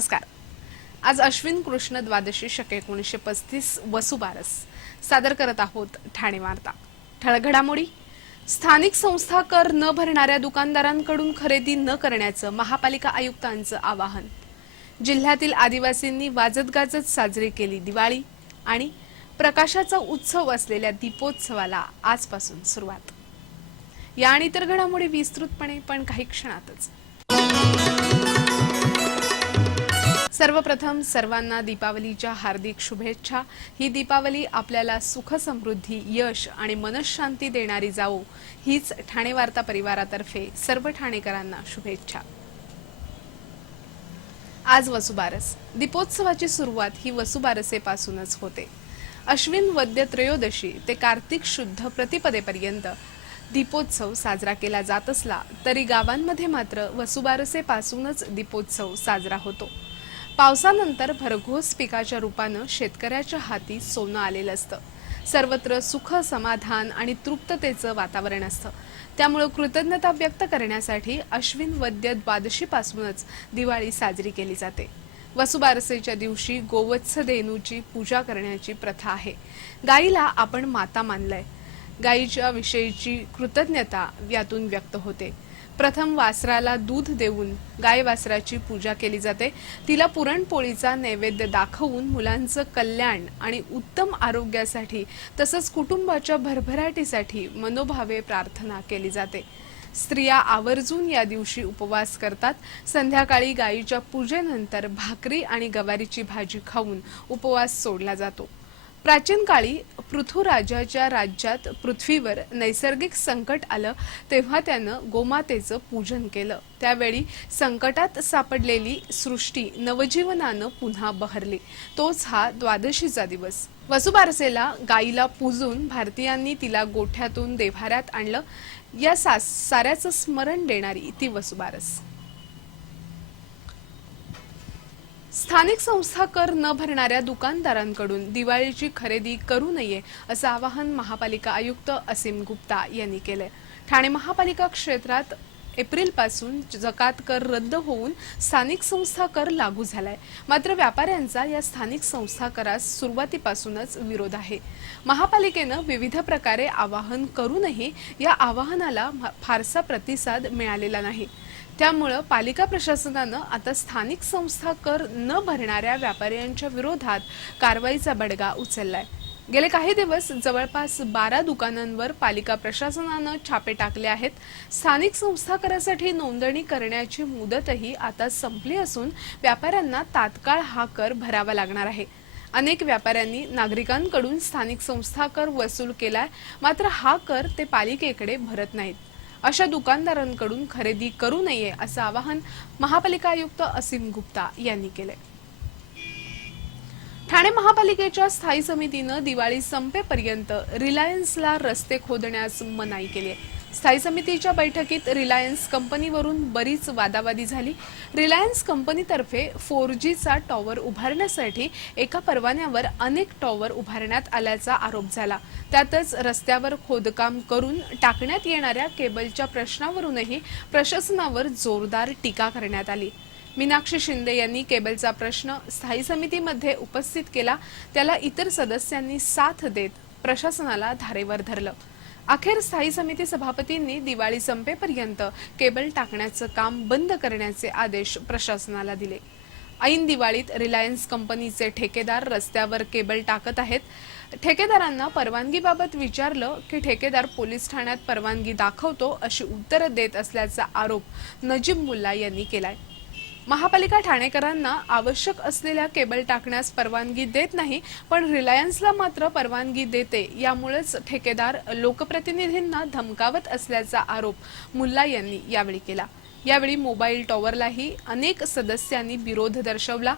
नमस्कार। आज अश्विन कृष्ण द्वादशी शके 1935 वसुबारस सादर करत आहोत ठाणे वार्ता। ठळक घडामोडी। स्थानिक संस्था कर न भरणाऱ्या दुकानदारांकडून खरेदी न करण्याचं महापालिका आयुक्तांचं आवाहन। जिल्ह्यातील आदिवासींनी वाजत गाजत साजरी केली दिवाळी आणि प्रकाशाचा उत्सव असलेल्या दीपोत्सवाला आजपासून सुरुवात। या आणि इतर घडामोडी विस्तृतपणे पण काही क्षणातच। सर्वप्रथम सर्वांना दीपावलीच्या हार्दिक शुभेच्छा। ही दीपावली आपल्याला सुख समृद्धी यश आणि मनशांती देणारी जावो हीच ठाणे वार्ता परिवारातर्फे सर्व ठाणेकरांना शुभेच्छा। आज वसुबारस। दीपोत्सवाची सुरुवात ही वसुबारसेपासूनच होते। अश्विन वद्य त्रयोदशी ते कार्तिक शुद्ध प्रतिपदेपर्यंत दीपोत्सव साजरा केला जात असला तरी गावांमध्ये मात्र वसुबारसेपासूनच दीपोत्सव साजरा होतो। पावसानंतर भरघोस पिकाच्या रूपानं शेतकऱ्याच्या हाती सोनं आलेलं असतं। सर्वत्र सुख समाधान आणि तृप्ततेचं वातावरण असतं। त्यामुळे कृतज्ञता व्यक्त करण्यासाठी अश्विन वद्य द्वादशीपासूनच दिवाळी साजरी केली जाते। वसुबारसेच्या दिवशी गोवत्स धेनूची पूजा करण्याची प्रथा आहे। गाईला आपण माता मानलंय। गाईच्या विषयीची कृतज्ञता यातून व्यक्त होते। प्रथम वासराला दूध देऊन गाय वासराची पूजा केली जाते। तिला पुरणपोळीचा नैवेद्य दाखवून मुलांचं कल्याण आणि उत्तम आरोग्यासाठी तसंच कुटुंबाच्या भरभराटीसाठी मनोभावे प्रार्थना केली जाते। स्त्रिया आवर्जून या दिवशी उपवास करतात। संध्याकाळी गायीच्या पूजेनंतर भाकरी आणि गवारीची भाजी खाऊन उपवास सोडला जातो। प्राचीन काळी पृथ्वीराजाच्या राज्यात पृथ्वीवर नैसर्गिक संकट आलं तेव्हा त्यानं गोमातेचं पूजन केलं। त्यावेळी संकटात सापडलेली सृष्टी नवजीवनानं पुन्हा बहरली। तोच हा द्वादशीचा दिवस। वसुबारसेला गायीला पूजून भारतीयांनी तिला गोठ्यातून देव्हाऱ्यात आणलं। या साऱ्याचं स्मरण देणारी ती वसुबारस। स्थानिक संस्था कर न भरणाऱ्या दुकानदारांकडून दिवाळीची खरेदी करू नये असं आवाहन महापालिका आयुक्त असीम गुप्ता यांनी केले। ठाणे महापालिका क्षेत्रात एप्रिलपासून जकात कर रद्द होऊन स्थानिक संस्था कर लागू झालाय। मात्र व्यापाऱ्यांचा या स्थानिक संस्था करास सुरुवातीपासूनच विरोध आहे। महापालिकेनं विविध प्रकारे आवाहन करूनही या आवाहनाला फारसा प्रतिसाद मिळालेला नाही। त्यामुळे पालिका प्रशासनानं आता स्थानिक संस्था कर न भरणाऱ्या व्यापाऱ्यांच्या विरोधात कारवाईचा बडगा उचललाय। गेले काही दिवस जवळपास 12 दुकानांवर पालिका प्रशासनानं छापे टाकले आहेत। स्थानिक संस्था करासाठी नोंदणी करण्याची मुदतही आता संपली असून व्यापाऱ्यांना तात्काळ हा कर भरावा लागणार आहे। अनेक व्यापाऱ्यांनी नागरिकांकडून स्थानिक संस्था कर वसूल केलाय, मात्र हा कर ते पालिकेकडे भरत नाहीत। अशा दुकानदारांकडून खरेदी करू नये असं आवाहन महापालिका आयुक्त असीम गुप्ता यांनी केले। ठाणे महापालिकेच्या स्थायी समितीनं दिवाळी संपेपर्यंत रिलायन्सला रस्ते खोदण्यास मनाई केली आहे। स्थायी समितीच्या बैठकीत रिलायन्स कंपनीवरून बरीच वादावादी झाली। रिलायन्स कंपनीतर्फे 4Gचा टॉवर उभारण्यासाठी एका परवान्यावर अनेक टॉवर उभारण्यात आल्याचा आरोप झाला। त्यातच रस्त्यावर खोदकाम करून टाकण्यात येणाऱ्या केबलच्या प्रश्नावरूनही प्रशासनावर जोरदार टीका करण्यात आली। मीनाक्षी शिंदे यांनी केबलचा प्रश्न स्थायी समितीमध्ये उपस्थित केला। त्याला इतर सदस्यांनी साथ देत प्रशासनाला धारेवर धरलं। अखेर स्थायी समिती सभापतींनी दिवाळी संपेपर्यंत केबल टाकण्याचं काम बंद करण्याचे आदेश प्रशासनाला दिले। ऐन दिवाळीत रिलायन्स कंपनीचे ठेकेदार रस्त्यावर केबल टाकत आहेत। ठेकेदारांना परवानगीबाबत विचारलं की ठेकेदार पोलीस ठाण्यात परवानगी दाखवतो अशी उत्तरं देत असल्याचा आरोप नजीब मुल्ला यांनी केलाय। महापालिका ठाणेकरांना आवश्यक असलेल्या केबल टाकण्यास परवानगी देत नाही, पण रिलायन्सला मात्र परवानगी देते। यामुळेच ठेकेदार लोकप्रतिनिधींना धमकावत असल्याचा आरोप मुल्ला यांनी यावेळी केला। यावेळी मोबाईल टॉवरलाही अनेक सदस्यांनी विरोध दर्शवला।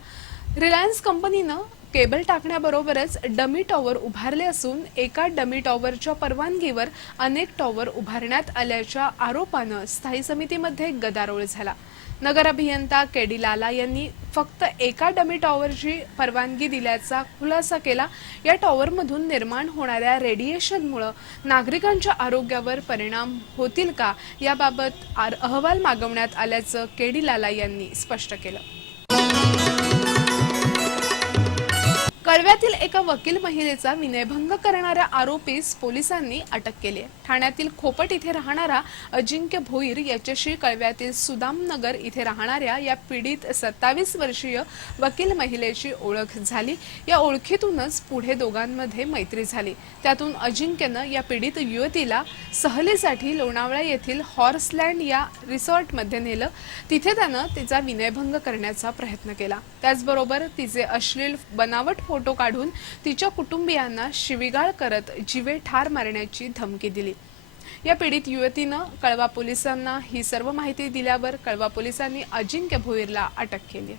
रिलायन्स कंपनीनं केबल टाकण्याबरोबरच डमी टॉवर उभारले असून एका डमी टॉवरच्या परवानगीवर अनेक टॉवर उभारण्यात आल्याच्या आरोपानं स्थायी समितीमध्ये गदारोळ झाला। नगर अभियंता केडी लाला यांनी फक्त एका डमी टॉवरची परवानगी दिल्याचा खुलासा केला। या टॉवरमधून निर्माण होणाऱ्या रेडिएशनमुळे नागरिकांच्या आरोग्यावर परिणाम होतील का याबाबत अहवाल मागवण्यात आल्याचं केडी लाला यांनी स्पष्ट केलं। कळव्यातील एका वकील महिलेचा विनयभंग करणाऱ्या आरोपीस पोलिसांनी अटक केली आहे। ठाण्यातील खोपट इथे राहणारा अजिंक्य भोईर याच्याशी कळव्यातील सुदामनगर इथे राहणाऱ्या या पीडित 27 वर्षीय वकील महिलेची ओळख झाली। या ओळखीतूनच पुढे दोघांमध्ये मैत्री झाली। त्यातून अजिंक्यनं या पीडित युवतीला सहलीसाठी लोणावळा येथील हॉर्सलँड या रिसॉर्टमध्ये नेलं। तिथे त्यानं तिचा विनयभंग करण्याचा प्रयत्न केला। त्याचबरोबर तिचे अश्लील बनावट फोटो काढून तिच्या कुटुंबियांना शिवीगाळ करत जीवे ठार मारण्याची धमकी दिली। या पीडित युवतीनं कळवा पोलिसांना ही सर्व माहिती दिल्यावर कळवा पोलिसांनी अजिंक्य भोईरला अटक केली।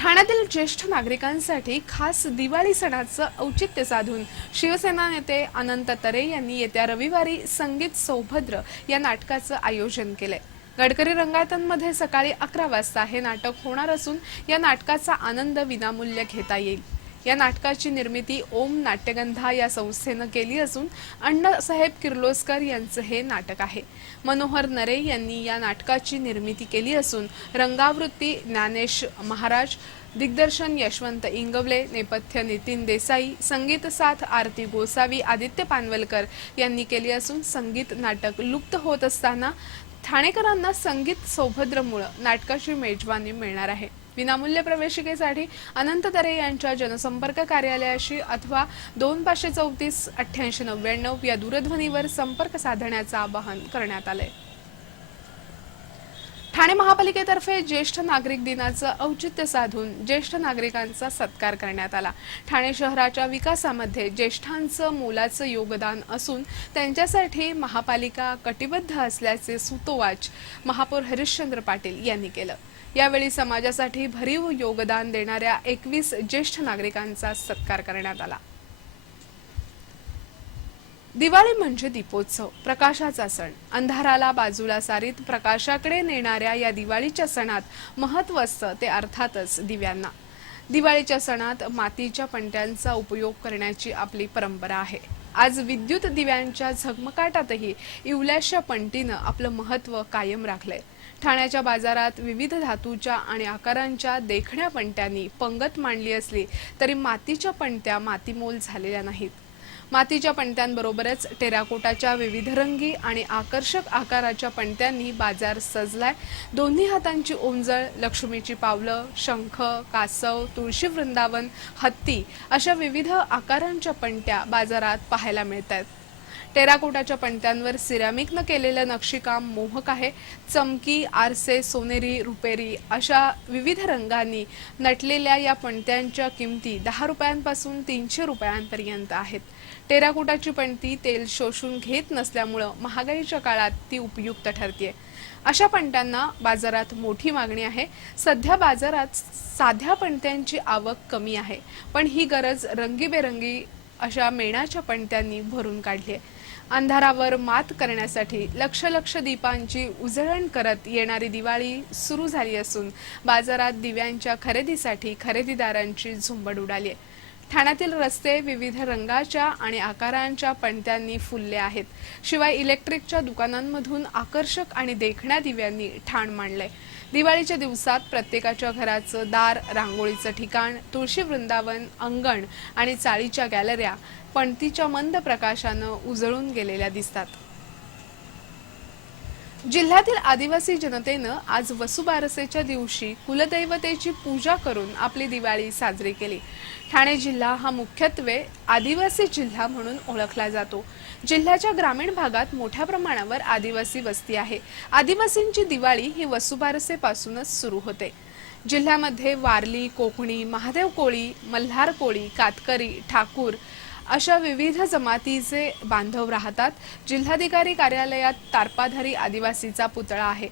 ठाण्यातील ज्येष्ठ नागरिकांसाठी खास दिवाळी सणाचं औचित्य साधून शिवसेना नेते अनंत तरे यांनी येत्या रविवारी संगीत सौभद्र या नाटकाचं आयोजन केलंय। गडकरी रंगायतांमध्ये सकाळी 11 वाजता हे नाटक होणार असून या नाटकाचा आनंद विनामूल्य घेता येईल। या नाटकाची निर्मिती ओम नाट्यगंधा या संस्थेनं केली असून अण्णासाहेब किर्लोस्कर यांचं हे नाटक आहे। मनोहर नरे यांनी या नाटकाची निर्मिती केली असून रंगावृत्ती ज्ञानेश महाराज, दिग्दर्शन यशवंत इंगवले, नेपथ्य नितीन देसाई, संगीत साथ आरती गोसावी, आदित्य पानवलकर यांनी केली असून संगीत नाटक लुप्त होत असताना ठाणेकरांना संगीत सौभद्रमुळे नाटकाची मेजवानी मिळणार आहे। विनामूल्य प्रवेशिकेसाठी अनंत तरे यांच्या जनसंपर्क कार्यालयाशी अथवा 2534 8899 या दूरध्वनीवर संपर्क साधण्याचं आवाहन करण्यात आलंय। ठाणे महापालिकेतर्फे ज्येष्ठ नागरिक दिनाचं औचित्य साधून ज्येष्ठ नागरिकांचा सत्कार करण्यात आला। ठाणे शहराच्या विकासामध्ये ज्येष्ठांचं मोलाचं योगदान असून त्यांच्यासाठी महापालिका कटिबद्ध असल्याचे सूतोवाच महापौर हरिश्चंद्र पाटील यांनी केलं। यावेळी समाजासाठी भरीव योगदान देणाऱ्या 21 ज्येष्ठ नागरिकांचा सत्कार करण्यात आला। दिवाळी म्हणजे दीपोत्सव, प्रकाशाचा सण। अंधाराला बाजूला सारीत प्रकाशाकडे नेणाऱ्या या दिवाळीच्या सणात महत्त्व असतं ते अर्थातच दिव्यांना। दिवाळीच्या सणात मातीच्या पणत्यांचा उपयोग करण्याची आपली परंपरा आहे। आज विद्युत दिव्यांच्या झगमगाटातही इवल्याशा पणतीनं आपलं महत्त्व कायम राखलंय। ठाण्याच्या बाजारात विविध धातूच्या आणि आकारांच्या देखण्या पणत्यांनी पंगत मांडली असली तरी मातीच्या पणत्या मातीमोल झालेल्या नाहीत। मातीच्या पणत्यांबरोबरच टेराकोटाच्या विविध रंगी आणि आकर्षक आकाराच्या पणत्यांनी बाजार सजलाय। दोन्ही हातांची ओंजळ, लक्ष्मीची पावलं, शंख, कासव, तुळशी वृंदावन, हत्ती अशा विविध आकारांच्या पणत्या बाजारात पाहायला मिळतात। टेराकोटाच्या पणत्यांवर सिरॅमिकनं केलेलं नक्षीकाम मोहक आहे। चमकी, आरसे, सोनेरी, रुपेरी अशा विविध रंगांनी नटलेल्या या पणत्यांच्या किमती 10 रुपयांपासून 300 रुपयांपर्यंत आहेत। टेराकोटाची पणती तेल शोषून घेत नसल्यामुळे महागाईच्या काळात ती उपयुक्त ठरते। अशा पणत्यांना बाजारात मोठी मागणी आहे। सध्या बाजारात साध्या पणत्यांची आवक कमी आहे, पण ही गरज रंगीबेरंगी अशा मेणाच्या पणत्यांनी भरून काढली आहे। अंधारावर मात करण्यासाठी लक्ष दीपांची उजळण करत येणारी दिवाळी सुरू झाली असून बाजारात दिव्यांच्या खरेदीसाठी खरेदीदारांची झुंबड उडाली आहे। ठाण्यातील रस्ते विविध रंगाच्या आणि आकारांच्या पणत्यांनी फुलले आहेत। शिवाय इलेक्ट्रिकच्या दुकानांमधून आकर्षक आणि देखण्या दिव्यांनी ठाण मांडलंय। दिवाळीच्या दिवसात प्रत्येकाच्या घराचं दार, रांगोळीचं ठिकाण, तुळशी वृंदावन, अंगण आणि चाळीच्या गॅलऱ्या पणतीच्या मंद प्रकाशानं उजळून गेलेल्या दिसतात। जिल्ह्यातील आदिवासी जनतेनं आज वसुबारसेच्या दिवशी कुलदैवतेची पूजा करून आपली दिवाळी साजरी केली। ठाणे जिल्हा हा मुख्यत्वे आदिवासी जिल्हा म्हणून ओळखला जातो। जिल्ह्याच्या ग्रामीण भागात मोठ्या प्रमाणावर आदिवासी वस्ती आहे। आदिवासींची दिवाळी ही वसुबारसेपासूनच सुरू होते। जिल्ह्यामध्ये वारली, कोकणी, महादेव कोळी, मल्हार कोळी, कातकरी, ठाकूर अशा विविध जमातीचे बांधव राहतात। जिल्हाधिकारी कार्यालयात तारपाधारी आदिवासीचा पुतळा आहे।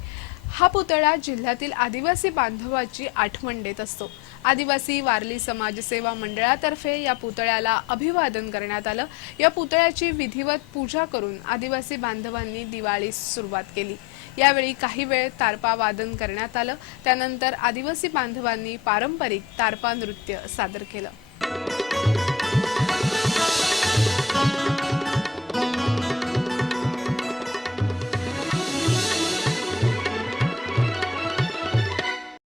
हा पुतळा जिल्ह्यातील आदिवासी बांधवाची आठवण देत असतो। आदिवासी वारली समाजसेवा मंडळातर्फे या पुतळ्याला अभिवादन करण्यात आलं। या पुतळ्याची विधिवत पूजा करून आदिवासी बांधवांनी दिवाळीस सुरुवात केली। यावेळी काही वेळ तारपा वादन करण्यात आलं। त्यानंतर आदिवासी बांधवांनी पारंपरिक तारपा नृत्य सादर केलं।